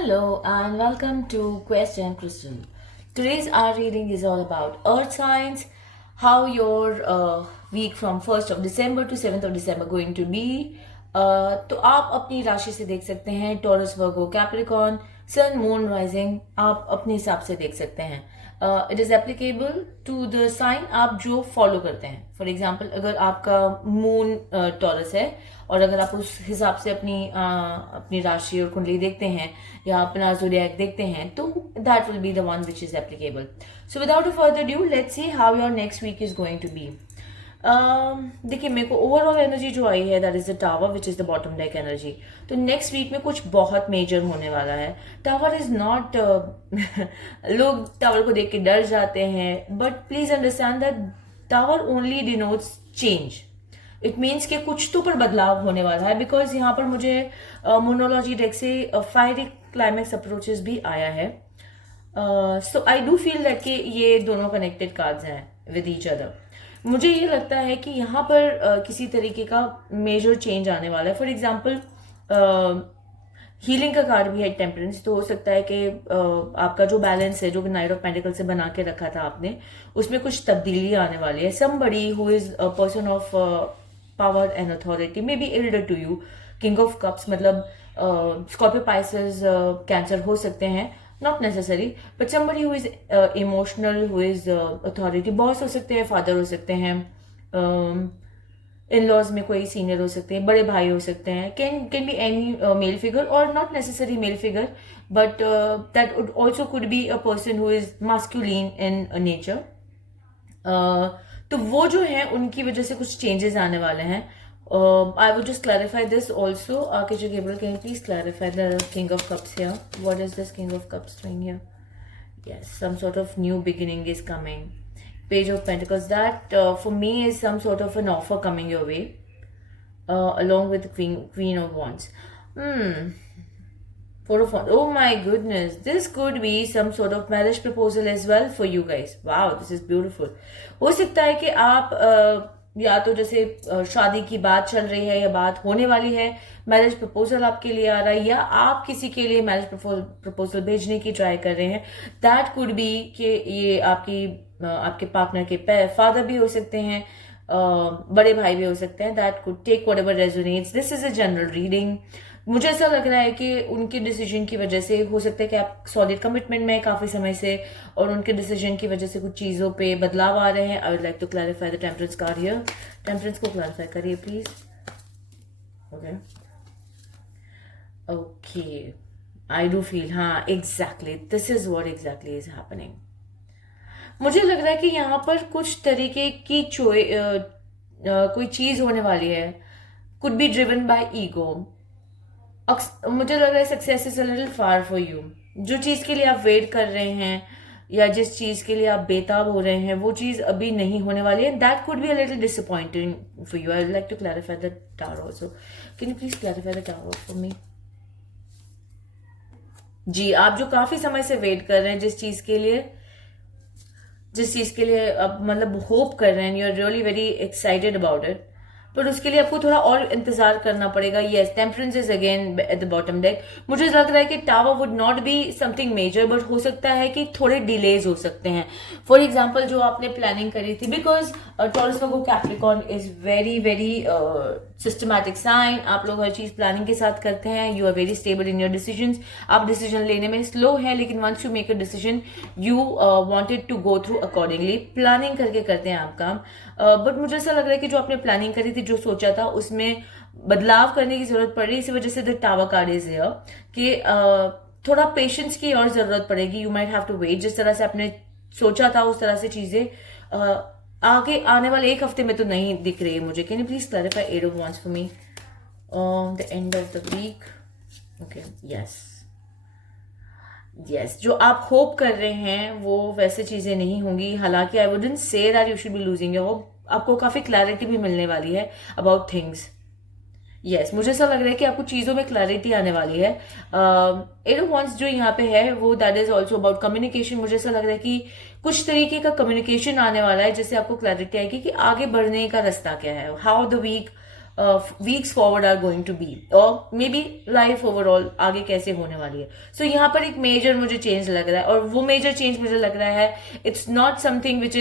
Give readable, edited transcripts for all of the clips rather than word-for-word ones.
Hello and welcome to Quest and Crystal. Today's our reading is all about earth signs, how your week from 1st of December to 7th of December going to be. तो आप अपनी राशि से देख सकते हैं Taurus Virgo Capricorn sun moon rising आप अपने हिसाब से देख सकते हैं. It is applicable to the sign आप जो फॉलो करते हैं. फॉर एग्जाम्पल अगर आपका मून टॉरस है और अगर आप उस हिसाब से अपनी राशि और कुंडली देखते हैं या अपना ज़ोडिएक देखते हैं तो that will be the one which is applicable. So without a further ado let's see how your next week is going to be. देखिए मेरे को ओवरऑल एनर्जी जो आई है that is the tower which is the bottom deck energy. तो next week में कुछ बहुत मेजर होने वाला है. टावर इज नॉट लोग टावर को देख के डर जाते हैं but please understand that tower only denotes change. It means कि कुछ तो पर बदलाव होने वाला है बिकॉज यहाँ पर मुझे मोनोलॉजी डेक से फायरी क्लाइमेक्स अप्रोचेस भी आया है. सो आई डू फील दैट कि ये दोनों कनेक्टेड कार्ड्स हैं विद ईच अदर. मुझे ये लगता है कि यहाँ पर किसी तरीके का मेजर चेंज आने वाला है. फॉर एग्जाम्पल हीलिंग का कार्ड भी है टेम्परेंस. तो हो सकता है कि आपका जो बैलेंस है जो नाइट ऑफ पेंटिकल से बना के रखा था आपने उसमें कुछ तब्दीली आने वाली है. Somebody who is a person of power and authority may be elder to you. King of cups मतलब स्कॉर्पियो पाइसेस कैंसर हो सकते हैं. Not necessary but somebody who is emotional who is authority. Boss हो सकते हैं, father हो सकते हैं, इन लॉज में कोई सीनियर हो सकते हैं, बड़े भाई हो सकते हैं. Can be any male figure और not necessary male figure but that would also could be a person who is masculine in nature. तो वो जो है उनकी वजह से कुछ चेंजेस आने वाले हैं. I would just clarify this also. Archangel Gabriel, can you please clarify the King of Cups here? What is this King of Cups doing here? Yes, some sort of new beginning is coming. Page of Pentacles. That for me is some sort of an offer coming your way, along with the Queen of Wands. Four of Wands. Oh my goodness, this could be some sort of marriage proposal as well for you guys. Wow, this is beautiful. हो सकता है कि आप या तो जैसे शादी की बात चल रही है या बात होने वाली है, मैरिज प्रपोजल आपके लिए आ रहा है या आप किसी के लिए मैरिज प्रपोजल भेजने की ट्राई कर रहे हैं. दैट कुड बी कि ये आपके पार्टनर के फादर भी हो सकते हैं, बड़े भाई भी हो सकते हैं. That could take whatever resonates. This is a general reading. मुझे ऐसा लग रहा है कि उनके डिसीजन की वजह से हो सकता है कि आप सॉलिड कमिटमेंट में काफी समय से और उनके डिसीजन की वजह से कुछ चीजों पे बदलाव आ रहे हैं. I would like to clarify the temperance card here. Temperance को क्लैरिफाई करिए please. Okay okay I do feel हाँ exactly this is what exactly is happening. मुझे लग रहा है कि यहाँ पर कुछ तरीके की कोई चीज होने वाली है. Could be driven by ego. मुझे लग रहा है success is a little far for you. जो चीज के लिए आप वेट कर रहे हैं या जिस चीज के लिए आप बेताब हो रहे हैं वो चीज अभी नहीं होने वाली है. That could be a little disappointing for you. I would like to clarify the tower also. Can you please clarify the tower for me. जी आप जो काफी समय से वेट कर रहे हैं जिस चीज के लिए अब मतलब होप कर रहे हैं, you are really very excited about it पर उसके लिए आपको थोड़ा और इंतजार करना पड़ेगा. Yes temperance is again at the bottom deck. मुझे लग रहा है कि tower would not be something major but हो सकता है कि थोड़े डिलेज हो सकते हैं. फॉर एग्जाम्पल जो आपने प्लानिंग करी थी because Taurus Virgo Capricorn is very very systematic sign. आप लोग हर चीज प्लानिंग के साथ करते हैं. You are very stable in your decisions. आप डिसीजन लेने में स्लो है लेकिन once you make a decision you wanted to go through accordingly. Planning करके करते हैं आप काम. बट मुझे ऐसा लग रहा है कि जो आपने प्लानिंग करी थी जो सोचा था उसमें बदलाव करने की जरूरत पड़ रही है. इसी वजह से the tower card is here कि थोड़ा पेशेंस की और जरूरत पड़ेगी. You might have to wait. जिस तरह से आपने सोचा था उस तरह से चीजें आगे आने वाले एक हफ्ते में तो नहीं दिख रही है मुझे. Can you please clarify eight of wands for me. The end of the week. Okay yes जो आप होप कर रहे हैं वो वैसे चीजें नहीं होंगी. हालांकि I wouldn't say that you should be losing your hope. आपको काफी क्लैरिटी भी मिलने वाली है अबाउट थिंग्स. यस मुझे ऐसा लग रहा है कि आपको चीजों में क्लैरिटी आने वाली है. एट ऑफ वांड्स जो यहाँ पे है वो that is also about communication. मुझे ऐसा लग रहा है कि कुछ तरीके का कम्युनिकेशन आने वाला है जिससे आपको क्लैरिटी आएगी कि आगे बढ़ने का रास्ता क्या है. How the week weeks forward are going to be, और मे बी लाइफ ओवरऑल आगे कैसे होने वाली है. सो यहाँ पर एक मेजर मुझे चेंज लग रहा है, और वो मेजर चेंज मुझे लग रहा है it's not something which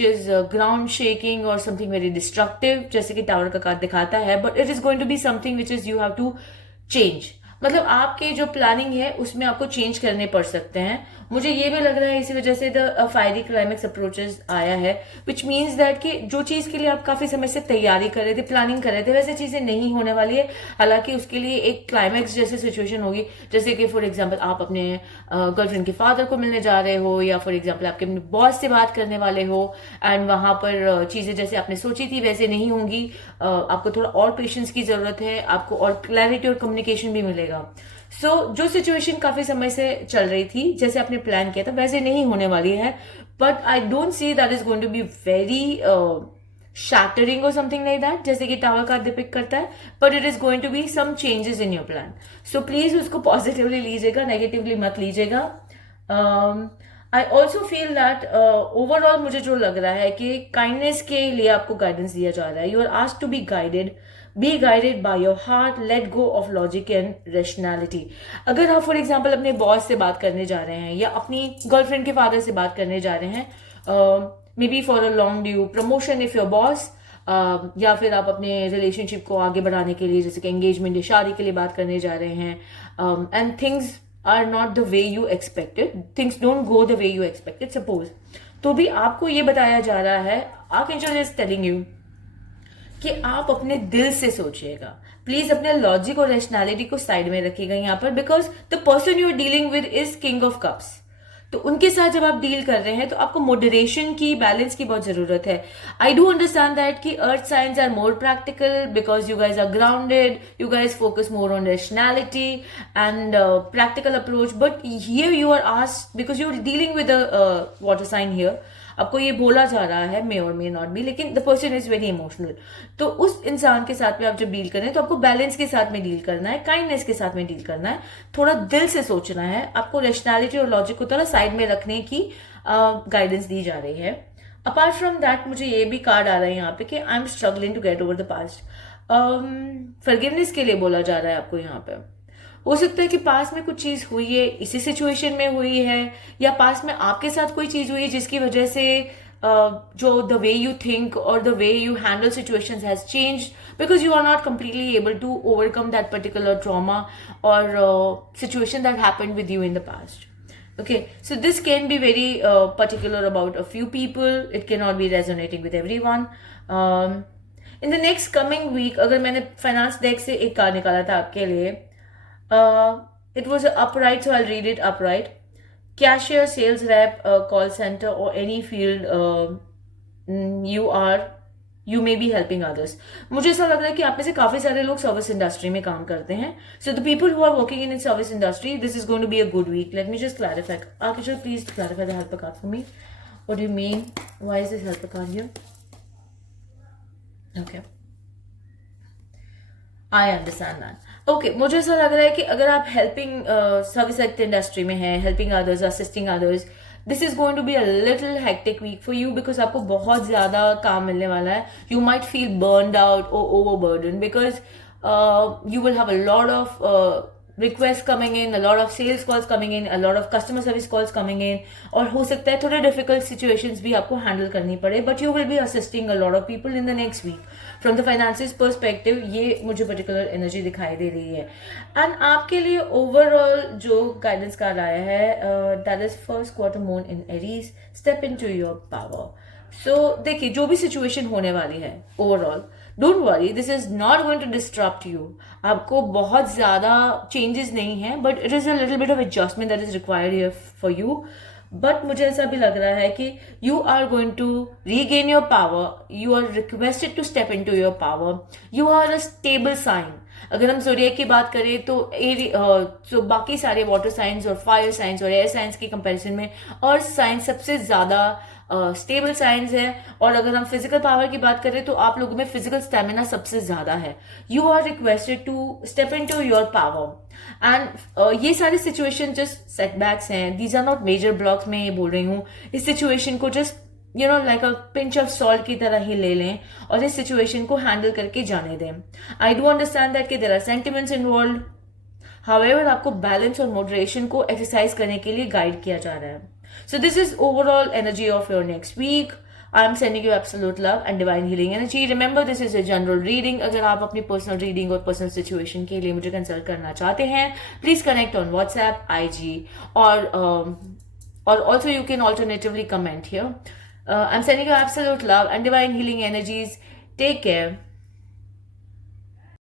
is ground shaking और समथिंग वेरी डिस्ट्रक्टिव जैसे कि टावर का कार्ड दिखाता है, but it is going to be something which is you have to change. मतलब आपके जो प्लानिंग है उसमें आपको चेंज करने पड़ सकते हैं. मुझे ये भी लग रहा है इसी वजह से द फायरी क्लाइमेक्स अप्रोचेस आया है, विच मीन्स दैट कि जो चीज के लिए आप काफी समय से तैयारी कर रहे थे, प्लानिंग कर रहे थे, वैसे चीजें नहीं होने वाली है. हालांकि उसके लिए एक क्लाइमेक्स जैसे सिचुएशन होगी, जैसे कि फॉर एग्जाम्पल आप अपने गर्लफ्रेंड के फादर को मिलने जा रहे हो, या फॉर एग्जाम्पल आपके अपने बॉस से बात करने वाले हो, एंड वहां पर चीजें जैसे आपने सोची थी वैसे नहीं होंगी. आपको थोड़ा और पेशेंस की जरूरत है, आपको और क्लैरिटी और कम्युनिकेशन भी मिलेगा. जो सिचुएशन काफी समय से चल रही थी, जैसे आपने प्लान किया था वैसे नहीं होने वाली है. But I don't see that is going to be very shattering और समथिंग लाइक दैट जैसे कि टावर कार्ड डिपिक्ट करता है. But it is going to be some changes in your plan. So please उसको पॉजिटिवली लीजिएगा, negatively मत लीजिएगा. I also feel that overall मुझे जो लग रहा है कि काइंडनेस के लिए आपको गाइडेंस दिया जा रहा है. You are asked to be guided by your heart, let go of logic and rationality. अगर आप फॉर एग्जाम्पल अपने बॉस से बात करने जा रहे हैं, या अपनी गर्लफ्रेंड के फादर से बात करने जा रहे हैं, may be for a long due promotion if your boss, या फिर आप अपने रिलेशनशिप को आगे बढ़ाने के लिए जैसे कि एंगेजमेंट या शादी के लिए बात करने जा रहे हैं, and things are not the way you expected, things don't go the way you expected, suppose, तो भी आपको ये बताया जा रहा है, आर्कएंजल इज टेलिंग यू कि आप अपने दिल से सोचिएगा. प्लीज अपने लॉजिक और रैशनैलिटी को साइड में रखिएगा यहाँ पर, because the person you are dealing with is king of cups. तो उनके साथ जब आप डील कर रहे हैं तो आपको मॉडरेशन की, बैलेंस की बहुत जरूरत है. आई डू अंडरस्टैंड दैट कि earth science are more practical because you guys are grounded, you guys focus more on rationality and practical approach. But here you are asked because you are dealing with water sign here. आपको ये बोला जा रहा है, may और may not be, लेकिन the person is very emotional. तो उस इंसान के साथ में आप जब डील कर रहे हैं तो आपको बैलेंस के साथ में डील करना है, काइंडनेस के साथ में डील करना है, थोड़ा दिल से सोचना है. आपको रैशनैलिटी और लॉजिक को थोड़ा साइड में रखने की गाइडेंस दी जा रही है. अपार्ट फ्रॉम दैट मुझे ये भी कार्ड आ रहा है यहाँ पे कि I am struggling to get over the past. Forgiveness के लिए बोला जा रहा है आपको यहाँ पे. हो सकता है कि पास में कुछ चीज हुई है, इसी सिचुएशन में हुई है, या पास में आपके साथ कोई चीज हुई है जिसकी वजह से जो द वे यू थिंक और the way you handle situations has changed because you are not completely able to overcome that particular trauma और situation that happened with you in the past. Okay, so this can be very particular about a few people. It cannot be resonating with everyone. In the next coming week, अगर मैंने finance deck से एक card निकाला था आपके लिए, it was upright, so I'll read it upright. Cashier, sales rep, call center, or any field you may be helping others. मुझे ऐसा लग रहा है कि आप में से काफी सारे लोग सर्विस इंडस्ट्री में काम करते हैं. So the people who are working in service industry, this is going to be a good week. Let me just clarify. Architect, please clarify the helper card for me. What do you mean? Why is this helper card here? Okay. I understand that. Okay, मुझे ऐसा लग रहा है कि अगर आप helping service industry में हैं, helping others, assisting others, this is going to be a little hectic week for you because आपको बहुत ज्यादा काम मिलने वाला है. You might feel burned out और overburden because you will have a lot of requests coming in, a lot of sales calls coming in, a lot of customer service calls coming in, और हो सकता है थोड़े difficult situations भी आपको handle करनी पड़े, but you will be assisting a lot of people in the next week. From the finances perspective, ये मुझे particular energy दिखाई दे रही है. And आपके लिए overall जो guidance कार्ड आया है, that is first quarter moon in Aries, step into your power. So देखिए, जो भी situation होने वाली है overall, don't worry, this is not going to disrupt you. आपको बहुत ज्यादा चेंजेस नहीं है, but it is a little bit of adjustment that is required here for you. But मुझे ऐसा भी लग रहा है कि you are going to regain your power. You are requested to step in to your power. You are a stable sign. अगर हम zodiac की बात करें तो बाकी सारे वाटर साइंस और फायर साइंस और एयर साइंस की कंपैरिजन में अर्थ साइंस सबसे ज्यादा स्टेबल साइंस है. और अगर हम फिजिकल पावर की बात करें तो आप लोगों में फिजिकल स्टेमिना सबसे ज्यादा है. You are requested to step in to your power. And ये सारी सिचुएशन जस्ट सेटबैक्स हैं. These are not major blocks. मैं ये बोल रही हूँ, इस सिचुएशन को just like a pinch of salt की तरह ही ले लें और इस सिचुएशन को हैंडल करके जाने दें. आई डू अंडरस्टैंड दैट कि there are sentiments involve. However आपको बैलेंस और मॉडरेशन को एक्सरसाइज करने के लिए गाइड किया जा रहा है. So this is overall energy of your next week. I am sending you absolute love and divine healing energy. Remember this is a general reading. अगर आप अपनी पर्सनल रीडिंग और पर्सनल सिचुएशन के लिए मुझे कंसल्ट करना चाहते हैं, please connect on WhatsApp, IG, or also you can alternatively comment here. I'm sending you absolute love and divine healing energies. Take care.